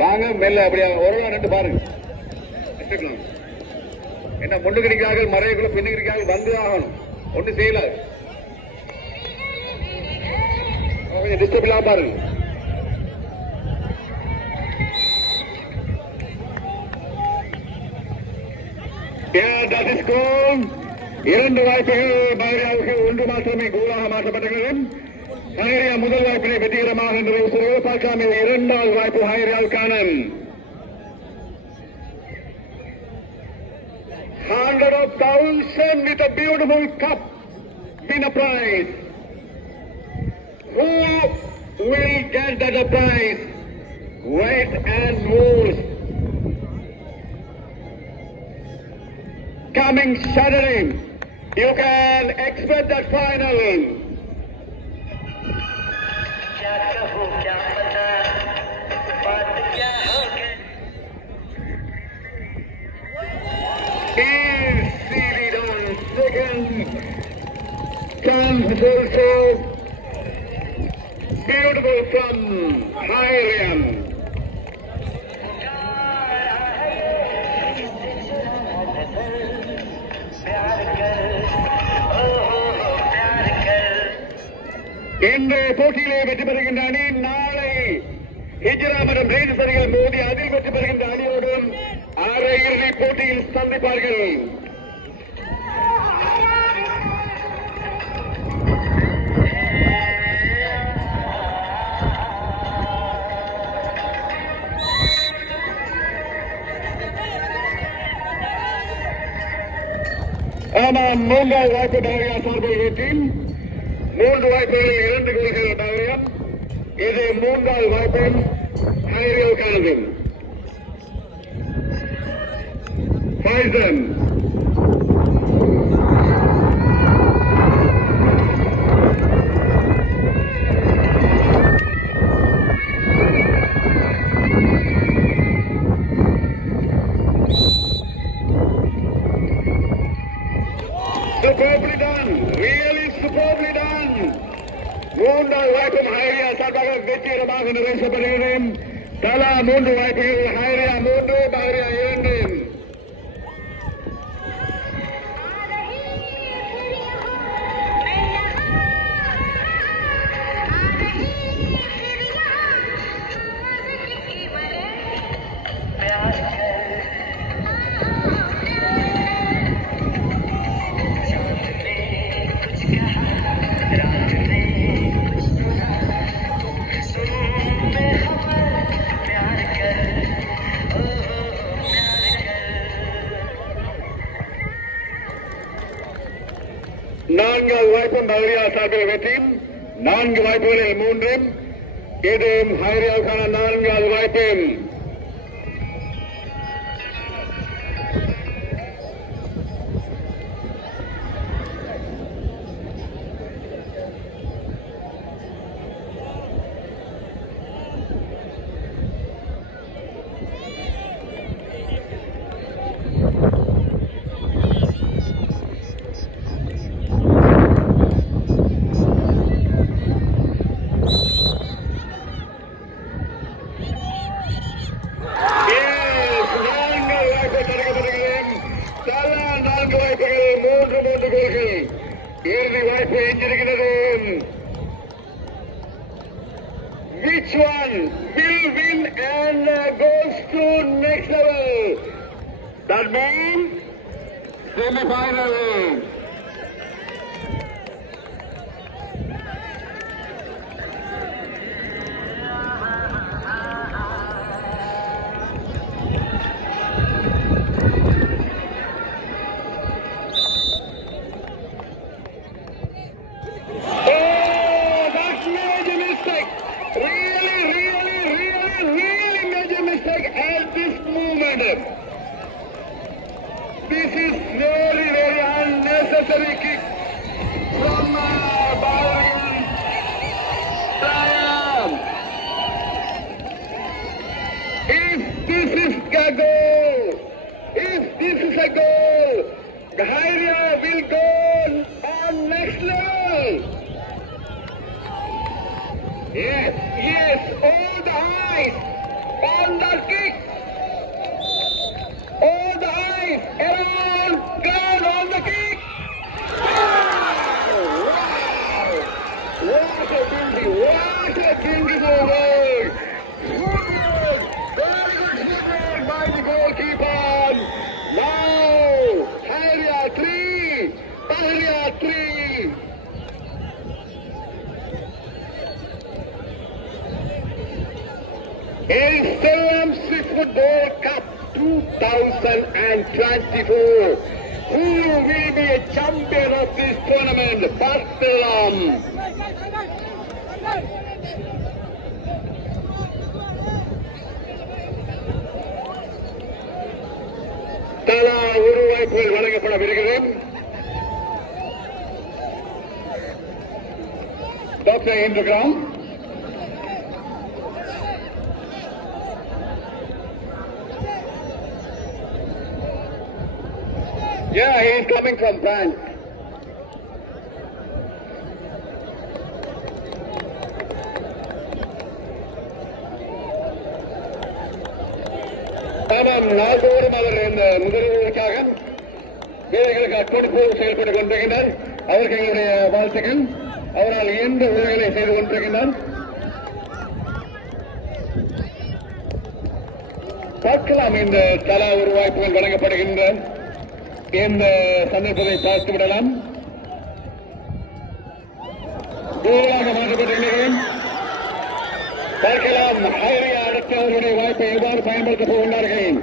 வாங்க மெல்ல அப்படியா ஒரு ரெண்டு பாருங்க. என்ன முன்னுக்கு நிற்கிறார்கள், மறைவுக்குள்ள பின்னுக்கு நிற்கிறார்கள், வந்து ஆகணும். ஒன்றும் செய்யல, கொஞ்சம் டிஸ்டர்ப் இல்லாம பாருங்க. இரண்டு வாய்ப்புகள் மகரியாவுக்கு ஒன்று மாத்திரமே கோலாக மாற்றப்பட்டுள்ளது. மகரியா முதல் வாய்ப்பினை வெற்றிகரமாக நிறைவு செய்வது. பார்க்காம இரண்டாவது வாய்ப்பு மகரியாவுக்கான 100,000 with a beautiful cup winner prize. Who will get that prize? Wait and watch. Coming Saturday, you can expect that final. Is seated on second. Comes also beautiful from Hyriam. இன்று போட்டியிலே வெற்றி பெறுகின்ற அணி நாளை ஹிஜ்ரா மற்றும் ரேஞ்சர்ஸ் அணிகள் மோதி அதில் வெற்றி பெறுகின்ற அணியோடும் அரையிறுதி போட்டியில் சந்திப்பார்கள். ஆனால் மூன்றாவது வாய்ப்பு நகரியா சார்பில் வெற்றி. மூன்று வாய்ப்புகளில் 2 கோல்கள் நகரியம். இது மூன்றாவது வாய்ப்பு நகரியாவுக்கானது. Superbly done, really superbly done. மூன்றாவது வாய்ப்பும் ஹைரியா சார்பாக வெற்றிகரமாக நிறைவேற்றப்படுகிறது. தலா 3 வாய்ப்புகள், ஹைரியா 3, மஹரியா 2. நான்காவது வாய்ப்பு மஹரியா சார்பில் வெற்றி. 4 வாய்ப்புகளில் 3. இது ஹைரியாவுக்கான 4வது வாய்ப்பு. Which one will win and goes to next level? That means semi-final. This is very, very unnecessary kick from Brian. If this is a goal, Hyria will go on next level. Yes, all the eyes on the Islam Football Cup 2024. Who will be a champion of this tournament? Barcelona. தலா ஒரு வாய்ப்புகள் வழங்கப்படவிருக்கிறது. Doctor in the ground. Yeah, he is coming from France. ஆமாம், நாள்தோறும் அவர் இந்த முதல்வருக்காக வீரர்களுக்கு அர்ப்பணிப்பு செயல்பட்டுக் கொண்டிருக்கின்றார். அவருக்கு எங்களுடைய வாழ்த்துக்கள். அவரால் இயன்ற உதவிகளை செய்து கொண்டிருக்கின்றார். பார்க்கலாம், இந்த தலா ஒரு வாய்ப்புகள் வழங்கப்படுகின்ற இந்த சந்தர்ப்பத்தை பார்த்து விடலாம். தூராக மாற்றப்பட்டிருக்கிறேன். பார்க்கலாம், ஹைரியா அடுத்த அவருடைய வாய்ப்பை எவ்வாறு பயன்படுத்தப் போகின்றார்கள்.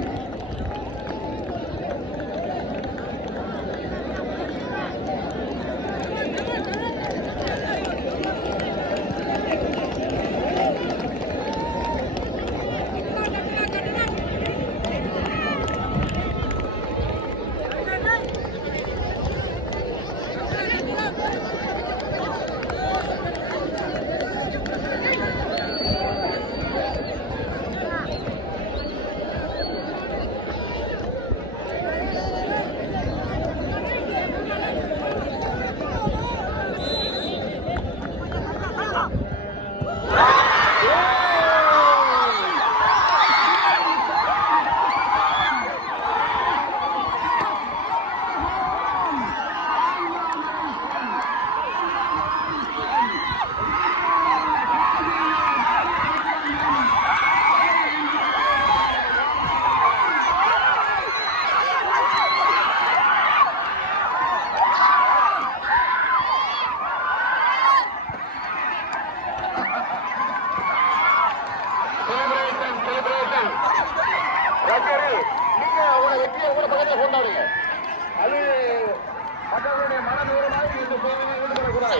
அது மற்றவருடைய மன நூறமாக இந்த சோதனை ஈடுபடக்கூடாது.